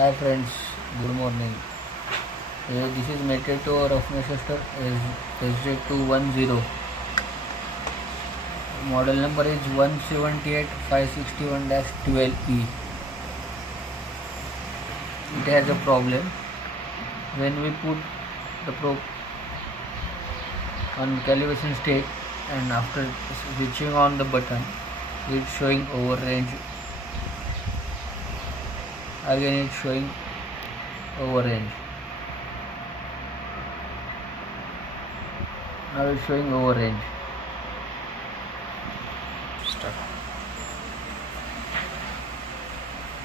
Hi friends, good morning. This is Mitutoyo of my sister SJ210. Model number is 178-561-12E. It has a problem. When we put the probe on calibration state and after switching on the button, it's showing over range. Again it's showing over range. Now it's showing over range.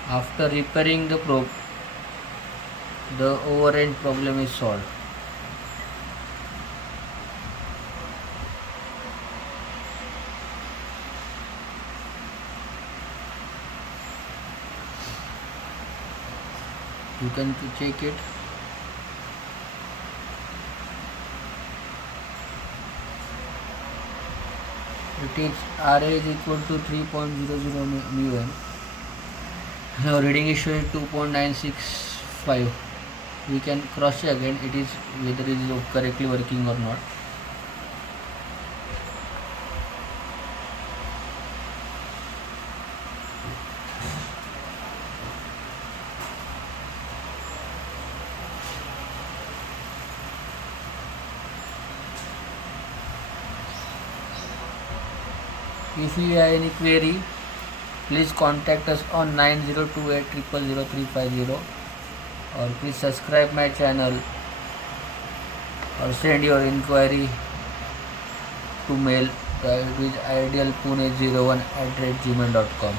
After repairing the probe, the overrange problem is solved. You can check it. It is RA is equal to 3.00 μm. Now reading is showing 2.965. We can cross check again it is whether it is correctly working or not. If you have any query, please contact us on 9028000350 or please subscribe my channel or send your inquiry to mail idealpune01@gmail.com.